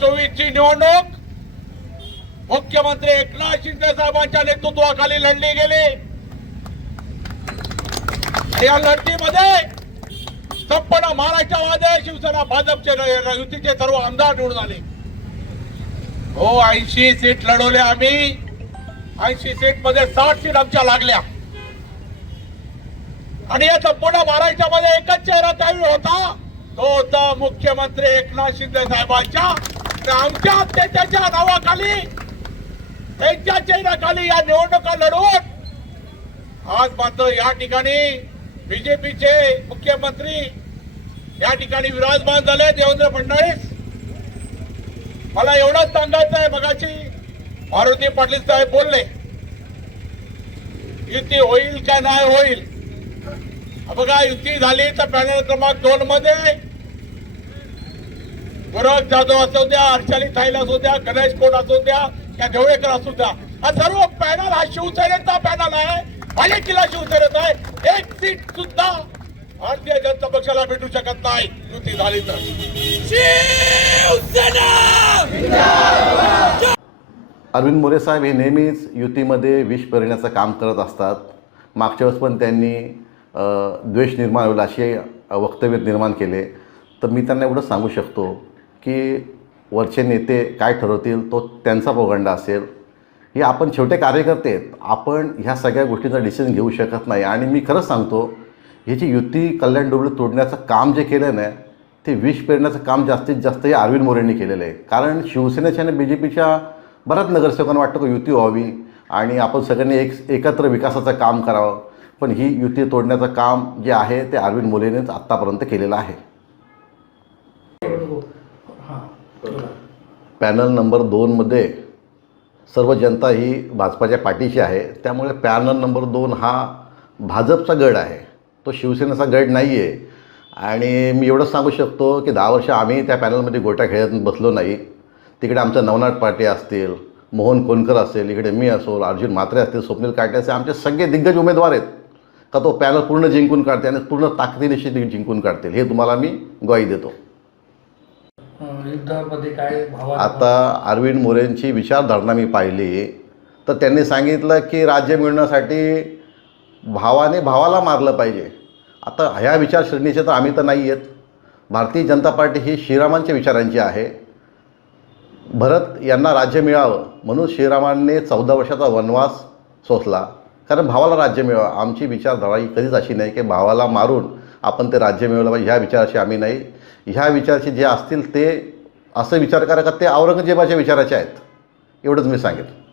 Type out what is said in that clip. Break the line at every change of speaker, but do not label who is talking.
चोवीस ची निवडणूक. मुख्यमंत्री एकनाथ शिंदे साहेबांच्या नेतृत्वाखाली लढली गेली. या लढतीमध्ये संपूर्ण महाराष्ट्रामध्ये शिवसेना भाजपचे युतीचे सर्व आमदार निवडून आले. हो ऐंशी सीट लढवल्या आम्ही. ऐंशी सीटमध्ये साठ सीट आमच्या लागल्या. आणि या संपूर्ण महाराष्ट्रामध्ये एकच चेहरा त्यावेळी होता. तो होता मुख्यमंत्री एकनाथ शिंदे साहेबांच्या. आमच्या अत्याच्या नावाखाली त्यांच्या चेहऱ्याखाली या निवडणुका लढवून आज मात्र या ठिकाणी बीजेपीचे मुख्यमंत्री या ठिकाणी विराजमान झाले देवेंद्र फडणवीस. मला एवढंच सांगायचं आहे मगाशी मारुती पाटील साहेब बोलले युती होईल का नाही होईल? बघा युती झाली तर पॅनल क्रमांक दोन मध्ये गोरख जाधव असू द्या हर्षाली थाईल असू द्या गणेश कोट असू द्या या ढवळेकर असू द्या. हा सर्व पॅनल हा शिवसेनेचा पॅनल आहे. माझ्या किल्ला शिवसेनेचा आहे. एक सीट सुद्धा भारतीय जनता पक्षाला भेटू शकत नाही. युती झाली तर.
अरविंद मोरे साहेब हे नेहमीच युतीमध्ये विष पेरण्याचं काम करत असतात. मागच्या वेळेस पण त्यांनी द्वेष निर्माण होईल असे वक्तव्य निर्माण केले. तर मी त्यांना एवढं सांगू शकतो की वरचे नेते काय ठरवतील तो त्यांचा पोगंडा असेल. हे आपण छोटे कार्यकर्ते आपण ह्या सगळ्या गोष्टींचा डिसिजन घेऊ शकत नाही. आणि मी खरंच सांगतो हे जी युती कल्याण डोबळे तोडण्याचं काम जे केलं ना ते विष पेरण्याचं काम जास्तीत जास्त हे अरविंद मोरेंनी केलेलं आहे. कारण शिवसेनेच्या आणि बी जे पीच्या बऱ्याच नगरसेवकांना वाटतं की युती व्हावी आणि आपण सगळ्यांनी एक एकत्र विकासाचं काम करावं. पण ही युती तोडण्याचं काम जे आहे ते अरविंद मोरेनेच आत्तापर्यंत केलेलं आहे. पॅनल नंबर दोनमध्ये सर्व जनता ही भाजपाच्या पाठीशी आहे. त्यामुळे पॅनल नंबर दोन हा भाजपचा गड आहे. तो शिवसेनेचा गड नाही आहे आणि मी एवढंच सांगू शकतो की दहा वर्ष आम्ही त्या पॅनलमध्ये गोट्या खेळत बसलो नाही. तिकडे आमचं नवनाथ पाटे असतील मोहन कोनकर असेल इकडे मी असो अर्जुन म्हात्रे असतील स्वप्नील काटे असे आमचे सगळे दिग्गज उमेदवार आहेत. का तो पॅनल पूर्ण जिंकून काढते आणि पूर्ण ताकदीनिशी जिंकून काढतील हे तुम्हाला मी ग्वाही देतो.
युद्धामध्ये काय
आता अरविंद मोरेंची विचारधारणा मी पाहिली तर त्यांनी सांगितलं की राज्य मिळण्यासाठी भावाने भावाला मारलं पाहिजे. आता ह्या विचारश्रेणीचे तर आम्ही तर नाही आहेत भारतीय जनता पार्टी ही श्रीरामांच्या विचारांची आहे. भरत यांना राज्य मिळावं म्हणून श्रीरामांनी चौदा वर्षाचा वनवास सोसला. कारण भावाला राज्य मिळावं आमची विचारधारा ही कधीच अशी नाही की भावाला मारून आपण ते राज्य मिळवलं पाहिजे. ह्या विचाराशी आम्ही नाही. ह्या विचाराशी जे असतील ते असं विचार करा का ते औरंगजेबाच्या विचाराचे आहेत. एवढंच मी सांगितलं